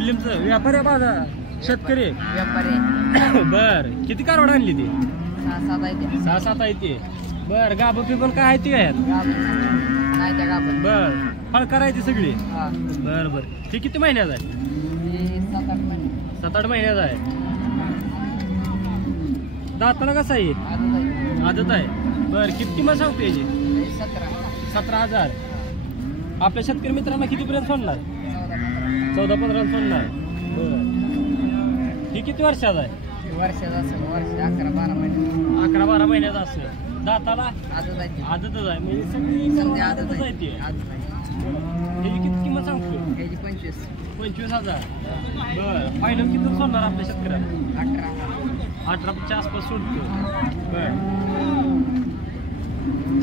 माऊलींचं व्यापारी आहे बाजार शेतकरी व्यापारी बर किती कारवड आणली ती 6-7 आहे 6-7 आहे ती बर गाभं पिपण काय आहे ती आहेत नाही त्या गाभण बर फळ करायची सगळी हा बर बर ती किती महिन्यात आहे 7-8 महिने 7-8 महिन्यात आहे दाताला कसं आहे आदत आहे बर किती किंमत सांगतो याची 17,000 आपल्या शेतकरी मित्रांना कितीपर्यंत सोडणार 14-15 सोडणार बर ही किती वर्षाचा आहे वर्षाचा असेल वर्ष 11-12 महिने 11-12 महिन्याचा असेल दाताला आजच आहे आदतच आहे म्हणजे सगळी सध्या आजच आहे आहे ती आजच आहे ह्याची किती किंमत सांगतो ह्याची 25,000 बर फायनल किती सोडणार आपल्या शेतकऱ्याला 18च्या आसपास सोडतो बर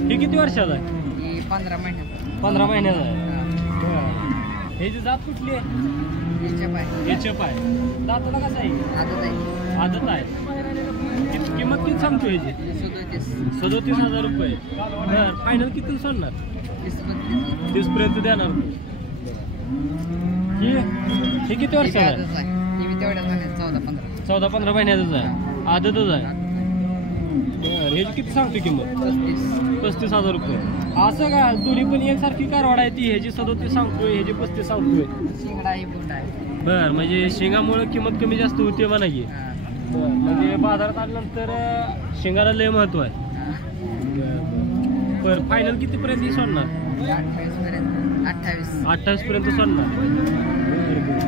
ही किती वर्षाचा आहे ही 15 महिन्याचा 15 महिन्याचा आहे बर ह्याची जात कुठली आहे एचएफ आहे दाताला कसं आहे आदत आहे किंमत किती सांगतो ह्याची 37,000 रुपये बर फायनल किती सोडणार 30 पर्यंत देणार ही किती वर्षाचा आहे 14-15 महिन्याचाच आहे आदतच आहे बर ह्याची किती सांगतो किंमत 35,000 रुपये असं का दोन्ही पण एकसारखी कारवाड आहे ती ह्याची 37 सांगतोय ह्याची 35 सांगतोय बर म्हणजे शेंगामुळे किंमत कमी जास्त होते म्हणा की म्हणजे बाजारात आल्यानंतर शेंगाला लय महत्व आहे बर फायनल किती पर्यंत सोडणार 28 पर्यंत सोडणार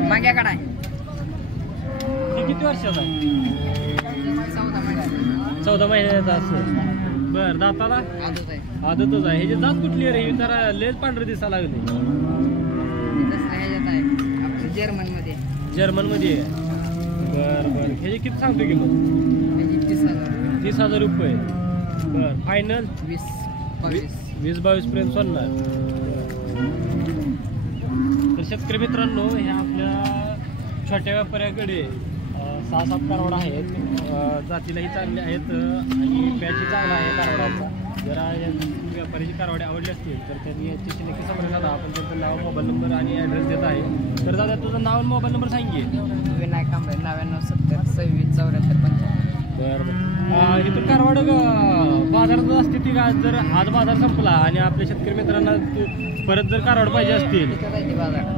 माग्याकडे हे किती वर्षाचा आहे 14 महिन्याचा असं बर दाताला आदतच आहे ह्याची जात कुठली रे तर लेच पांढरे दिसा लागले जर्मन मध्ये बर बर ह्याची किती सांगतो किंमत 30,000 रुपये बर फायनल 20-22 पर्यंत सोडणार तर शेतकरी मित्रांनो ह्या आपल्या छोट्या व्यापाऱ्याकडे 6-7 कारवड आहेत जातीलाही चांगले आहेत आणि पॅची चांगला आहे कारवडाचा जरा या व्यापाऱ्याची कारवडे आवडली असतील तर त्यांनी याच्याशी नक्की संपर्क साधा आपण त्यांचं नाव मोबाईल नंबर आणि ॲड्रेस देत आहे तर दादा तुझं नाव आणि मोबाईल नंबर सांगे विनायक कांबळे 9970267455 बरं इथं कारवाड बाजारात असते ती का जर आज बाजार संपला आणि आपल्या शेतकरी मित्रांना परत जर कारवाड पाहिजे असतील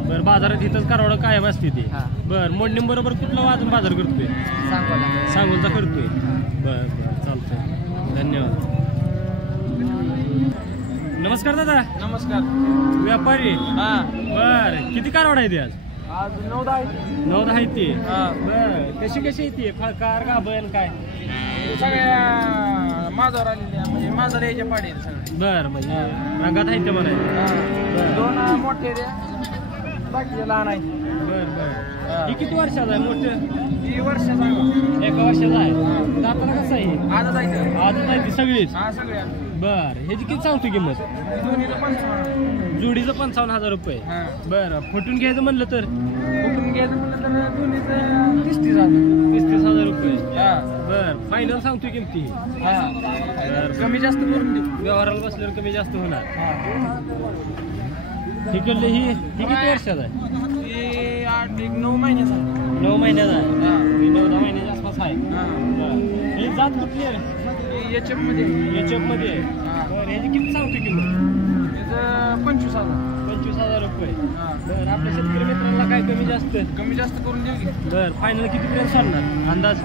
बरं बाजारात इथंच कारवाड कायम असते ती बरं मोडणी बरोबर कुठला अजून बाजार करतोय सांगोलचा करतोय बरं बरं चालतंय धन्यवाद नमस्कार दादा नमस्कार व्यापारी हा बर किती कारवाड आहे ते आज 9-10 आहे ती बर कशी येते फळकार गाभण काय सगळ्या माझ्यावर आलेल्या म्हणजे माझा याच्या पाडी बर म्हणजे रंगात आहे ते म्हणायचं 2 मोठे बाकीचे लहान आहे बर बर ही किती वर्षाचा आहे मोठं ही वर्षाचा 1 वर्षाचा आहे दाताला कसं आहे आजच आहे ती सगळीच सगळ्या बर ह्याची किती सांगतो किंमत जोडीचं 55,000 रुपये बरं फुटून घ्यायचं म्हणलं तर दोन्हीचं 30,000 रुपये बर फायनल सांगतो किमती कमी जास्त करून देऊ व्यवहाराला बसल्यावर कमी जास्त होणार तिकडले ही किती वर्षाचा आहे 8-9 महिन्याचा 9 महिन्याचा आहे 9-10 महिन्याच्या आसपास आहे ही जात कुठली आहे एचएफ मध्ये ह्याची किती सांगतो किंमत 25,000 रुपये बरं आपल्या शेतकरी मित्रांना काय कमी जास्त करून देऊ की बरं फायनल किती पर्यंत सोडणार अंदाज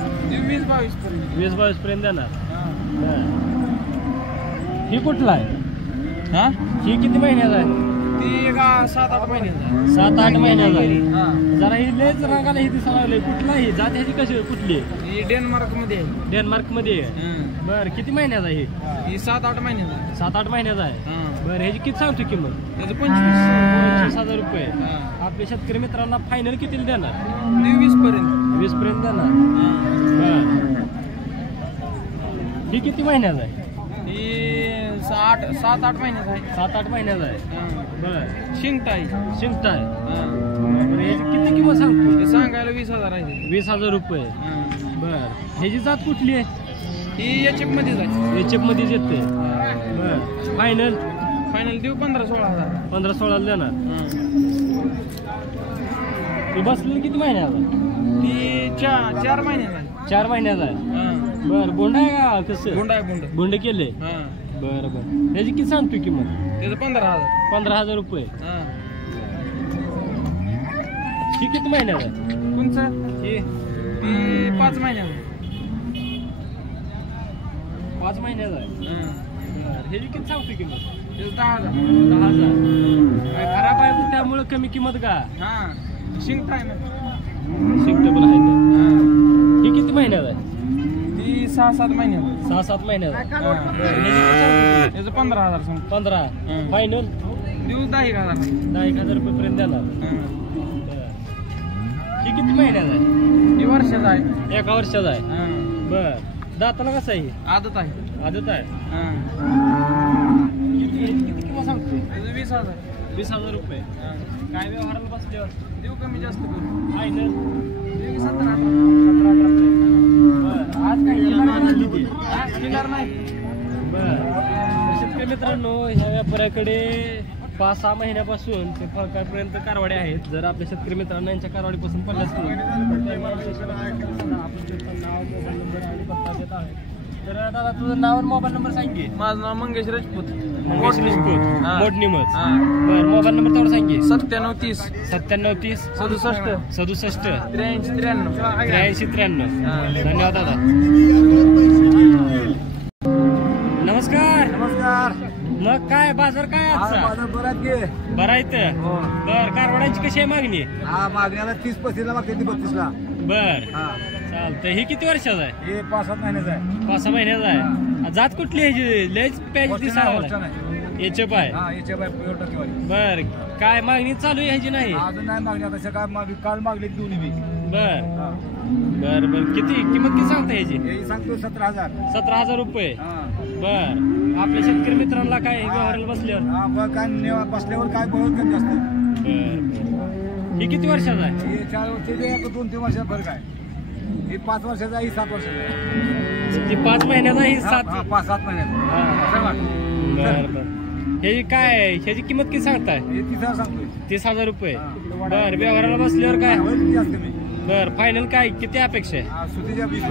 20-22 पर्यंत देणार ही कुठला आहे ही किती महिन्याचा आहे ती 7-8 महिन्याचा 7-8 महिन्याचा आहे जरा ही लेच रंगाला ही दिसायला लागले कुठलाही जात ह्याची कशी कुठली ही डेन्मार्क मध्ये आहे बरं किती महिन्याचा आहे ही 7-8 महिन्याचा 7-8 महिन्याचा आहे बरं ह्याची किती सांगतो किंमत त्याचं 25,000 रुपये आपल्या शेतकरी मित्रांना फायनल किती देणार 20 पर्यंत देणार बरं ही किती महिन्याचा आहे ही 7-8 महिन्याचा आहे 7-8 महिन्याचा आहे बरं शिंगटा आहे बरं ह्याची किती किंमत सांगतो ते सांगायला 20,000 आहे 20,000 रुपये बरं ह्याची जात कुठली आहे ही एचएफ मध्येच आहे एचएफ मध्येच येते बरं फायनल देऊ 15-16 हजार 15-16 देणार हे बसलेलं किती महिन्याचा? ती 4 महिन्याचा आहे. 4 महिन्याचा आहे. हा. बर बोंड आहे का कसं? बोंड आहे बोंड. बोंड केले. हा. बरं बरं. त्याची किती सांगतो किंमत? त्याचं 15,000. 15,000 रुपये. हा. ही किती महिन्याचा आहे? कोणचं? ती 5 महिन्याचा. 5 महिन्याचा आहे. हा. बरं. ह्याची किती सांगतो किंमत? त्याचं 10,000. 10,000. काय खराब आहे पण त्यामुळे कमी किंमत का? हा. शिंक आहे ना. शिफ्टेबल आहे ते. ही किती महिन्याचा आहे? ती 6-7 महिन्याचा. 6-7 महिन्याचा. हा. बरं. ह्याची किती सांगतो? त्याचं 15,000 सांगतो. 15. हं. फायनल देऊ 10,000. 10,000 रुपये पर्यंत देणार. हा. बरं. ही किती महिन्याचा आहे? ती वर्षाचा आहे. 1 वर्षाचा आहे. हा. बर. दाताला कसं आहे? आदत आहे. आदत आहे. हा. किती किंमत सांगतो? त्याचं 20,000. 20,000 रुपये. हा. काय व्यवहाराला बसल्यावर? देऊ कमी जास्त करू. फायनल देऊ 17,000. 17,000 रुपये. बरं. आज काय किनार नाही. बरं. शेतकरी मित्रांनो, ह्या व्यापाऱ्याकडे 5-6 महिन्यापासून ते फळकापर्यंत कारवाडे आहेत. जर आपल्या शेतकरी मित्रांना यांच्या कारवाडीपासून पडले असतील तर मला आपण त्यांचं नाव, मोबाईल नंबर आणि पत्ता देत आहे. तर दादा तुझं नाव आणि मोबाईल नंबर सांग की. माझं नाव मंगेश राजपूत. मंगेश राजपूत. हा. मोडणीमच. हा. बरं. मोबाईल नंबर तेवढा सांग की. 9730 9730 67 67 83 83 93. हा. धन्यवाद दादा. नमस्कार. नमस्कार. मग काय बाजार काय आजचा? माझं बराच घे. बरं आहे तर. हो. बर. कारवाड्यांची कशी आहे मागणी? हा मागण्याला 30-35 ला मागते ती 32 ला. बर. हा चालतंय. ही किती वर्षाचा आहे? हे 5-7 महिन्याचं आहे. 5-6 महिन्याचा आहे. जात कुठली ह्याची? लयच प्यायची होस्टेल दिसायला. नाही. याचे पाय. हा याच्या बाय प्युअर टक्केवारी. बर. काय मागणी चालू आहे ह्याची नाही? अजून नाही मागण्या तशा काय काल मागली दोन्ही बी. बर हा. बर बर. किती किंमत किती सांगता ह्याची? हे सांगतो 17,000. 17,000 रुपये. हा बर. आपल्या शेतकरी मित्रांना काय व्यवहाराला बसल्यावर? हा मग काय बसल्यावर काय बहुत कमी असतं. बर बर. ही किती वर्षाचा आहे? हे 4 वर्ष 2-3 वर्षाचा फरक आहे. हे 5 वर्षाचा ही 7 वर्षाचा आहे. ती 5 महिन्याचा ही हा, 7. हा, 5-7 महिन्याचा. हा. सांगा. बर बर. ह्याची काय ह्याची किंमत किती सांगताय? हे 30,000 सांगतोय. 30,000 रुपये. हा. बर. व्यवहाराला बसल्यावर काय? होईल किती जास्त कमी. बर. फायनल काय किती अपेक्षा आहे? सुतीच्या 20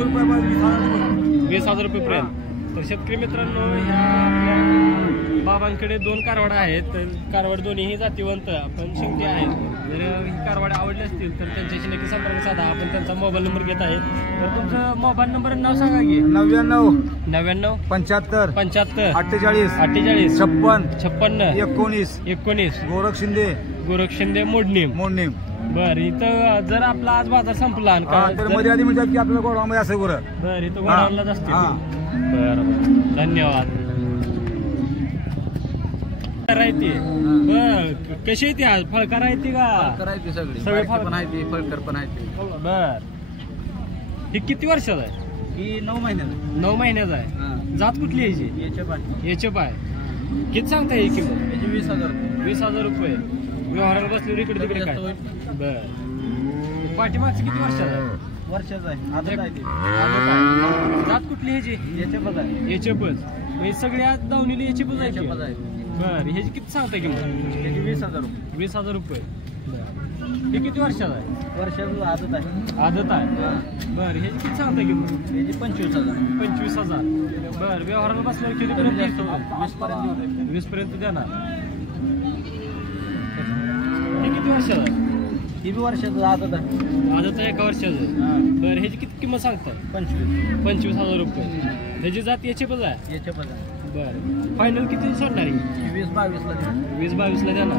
रुपये 20,000 20,000 रुपये पर्यंत. तर शेतकरी मित्रांनो, ह्या आपल्या बाबांकडे 2 कारवाड आहेत. तर कारवाड दोन्हीही जातीवंत आपण शिंगटे आहेत. जर ही कारवाड आवडले असतील तर त्यांच्याशी नक्की संपर्क साधा. आपण त्यांचा मोबाईल नंबर घेत आहेत. तर तुमचं मोबाईल नंबर नाव सांगा की. 99 99 75 75 48 48 56 56 19 19. गोरख शिंदे गोरख शिंदे मोडणीम. मोडणे. बर. इथं जर आपला आज बाजार संपला आणि हा तर मध्ये आधी म्हणतात की आपल्या गोडामध्ये असं गोरं. बर इथं गोडाऊनलाच असते. हा. बर धन्यवाद. राहते. बर. कशी आहे ती आज? फळकार आहे ती का? करायची सगळी. सगळे बारकी पण आहे ती, फळकर पण आहे ती. बर. ही किती वर्षाचा आहे? ही 9 महिन्याला. 9 महिन्याचा आहे. हा. जात कुठली यायची? याच्या पाठी. याचे पाय. किती सांगता ही किंमत? याची 20,000. 20,000 रुपये. व्यवहाराला बसल्यावर इकडे तिकडे काय? बर. पाठीमागची किती वर्षाचा आहे? वर्षाचा आहे. आदत आहे ती. आदत आहे. जात कुठली ह्याची? याच्या पण आहे. याचे बस. हे सगळे आज दावणीला याचे बस याच्या पण आहे. आहे. बर. ह्याची किती सांगता किंमत? याची 20,000 रुपये. 20,000 रुपये. हे किती वर्षाचा आहे? वर्षाचं आदत आहे. आदत आहे. हा. बर. ह्याची किती सांगता किंमत? याची 25,000. 25,000. बर. व्यवहाराला बसल्यावर किती पर्यंत जास्त येतो? 20 पर्यंत देऊ दे. 20 पर्यंत देणार. हे किती वर्षाचा आहे? ही बी वर्षाचं आदत आहे. आदत आहे 1 वर्षाचं. हा. बर. ह्याची किती किंमत सांगतात? 25. 25,000 रुपये. ह्याची जात याची पण आहे. याच्या पण आहे. बर. फायनल किती सोडणार ही? ही 20-22 ला देऊ. 20-22 ला देणार.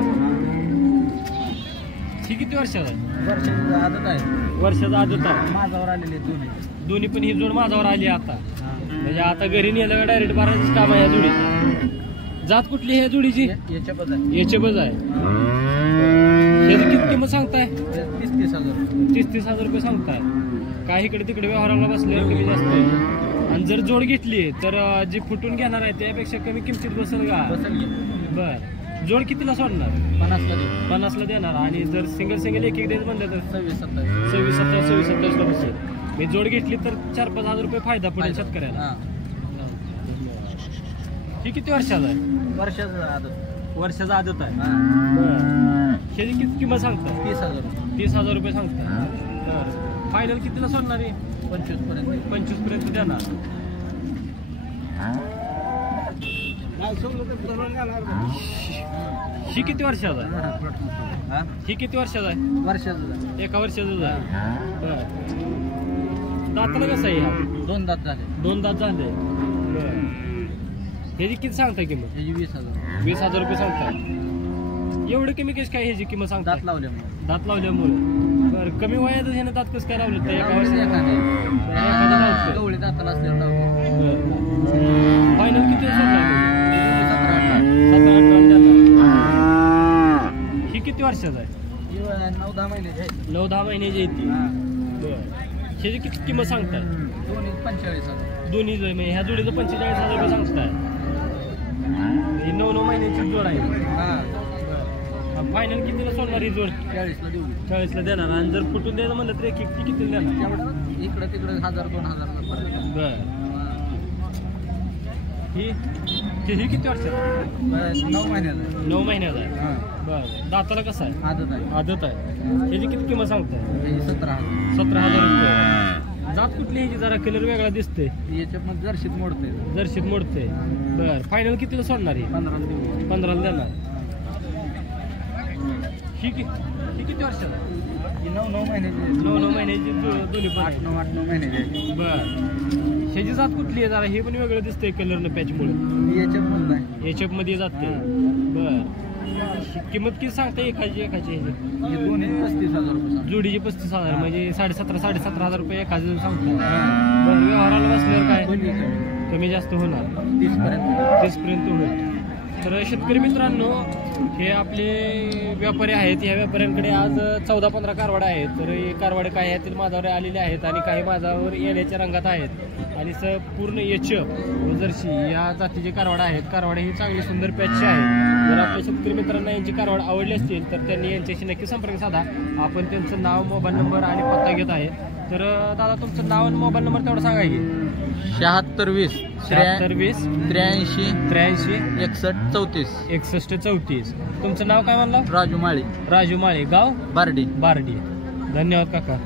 ही किती वर्षाचा आहे? वर्षाचं आदत आहे. वर्षाचा आदत आहे. माझ्यावर आलेले दोन्ही. दोन्ही पण ही जोड माझ्यावर आली आता. हा. म्हणजे आता घरी नेलं का डायरेक्ट भरायचंच काम आहे या जोडीचं. जात कुठली ह्या जोडीची? याच्या पण आहे. याचे बज आहे. त्याची किती किंमत सांगताय? 30,000. 30,000 रुपये सांगताय. काय इकडे तिकडे व्यवहाराला बसले कमी जास्त आहे. आणि जर जोड घेतली तर जी फुटून घेणार आहे त्यापेक्षा कमी किमतीत बसेल का? बसेल की. बर. जोड कितीला सोडणार? 50 ला देऊ. 50 ला देणार. आणि जर सिंगल एक द्यायचं म्हणलं तर 26-27. 26-27 ला बसेल. मी जोड घेतली तर 4-5 हजार रुपये फायदा पडेल शेतकऱ्याला. हा. ही किती वर्षाचा आहे? वर्षाचं आदत. वर्षाचा आदत आहे. हा. बरं. ह्याची किती किंमत सांगता? 30,000. 30,000 रुपये सांगता. बरं. फायनल कितीला सोडणार आहे? 25 पर्यंत. 25 पर्यंत देणार. ही किती वर्षाचा आहे? हा? ही किती वर्षाचा आहे? वर्षाचं. एका वर्षाचं आहे. बरं. दाताला कसं आहे हा? 2 दात झाले. 2 दात झाले. बरं. ह्याची किती सांगता किंमत? त्याची 20,000. 20,000 रुपये सांगता. एवढं कमी कशी काय ह्याची किंमत सांगता? दात लावल्यामुळे. दात लावल्यामुळे. बरं. कमी वयात ह्यानं दात कसं काय लावलं? तर एका वर्षात एखादं लावतोय. गवळी दाताला असल्यावर लावतो. बरं. फायनल किती सोडणार? 17-18. 17-18. ही किती वर्षाचा आहे? 9-10 महिन्याचे आहे. 9-10 महिन्याची येते. हा. बरं. ह्याची किती किंमत सांगताय? दोन्ही 45,000. दोन्ही म्हणजे ह्या जोडीचं 45,000 रुपये सांगताय. ही 9 महिन्याची जोड आहे. हा. फायनल कितीला सोडणार ही जोड? 40ला देऊ. 40ला देणार. आणि जर फुटून द्यायचं म्हणलं तर एक किती देणार? तेवढं इकडं तिकडं 1,000-2,000 पर्यंत. बरं. ही किती वर्षात? 9 महिन्याचा. 9 महिन्याचा आहे. हा. बरं. दाताला कसं आहे? आदत आहे. आदत आहे. ह्याची किती किंमत सांगताय? त्याची 17,000. 17,000 रुपये. जात कुठली ह्याची? जरा कलर वेगळा दिसते. याच्यामध्ये जर्शीत मोडते. जर्शीत मोडते. बरं. फायनल कितीला सोडणार ही? 15ला देऊ. 15ला देणार. ही किती वर्षाला? 9 महिन्याची. 9 महिन्याची दोन्ही पण आहे. 8-9 महिन्याची. बर. ह्याची जात कुठली आहे? जरा हे पण वेगळं दिसतंय कलरनं पॅचमुळे. याच्यामध्ये नाही. एचएफ मध्ये जाते. बर. किंमत किती सांगता एकाची ह्याची? हे दोन्ही 35,000 रुपये. जोडीची 35,000 म्हणजे 17,500 रुपये एखादं सांगतो. बरं. व्यवहाराला बसल्यावर काय कमी जास्त होणार? 30 पर्यंत. 30 पर्यंत होईल. तर शेतकरी मित्रांनो, हे आपले व्यापारी आहेत. या व्यापाऱ्यांकडे आज 14-15 कारवाडे आहेत. तर हे कारवाडे काही यातील माझ्यावर आलेले आहेत आणि काही माझ्यावर येण्याच्या रंगात आहेत. आणि पूर्ण एचएफ जर्सी या जातीचे कारवाडे आहेत. कारवाडे ही चांगली सुंदर पॅचचे आहेत. जर आपल्या शेतकरी मित्रांना यांची कारवाड आवडली असतील तर त्यांनी यांच्याशी नक्की संपर्क साधा. आपण त्यांचं नाव, मोबाईल नंबर आणि पत्ता घेत आहे. तर दादा, तुमचं नाव आणि मोबाईल नंबर तेवढं सांगा की. 76-20 73 83 83 61 34. 61 34. तुमचं नाव काय म्हणलं? राजू माळी, राजू माळे, गाव बारडी. बारडी. धन्यवाद काका.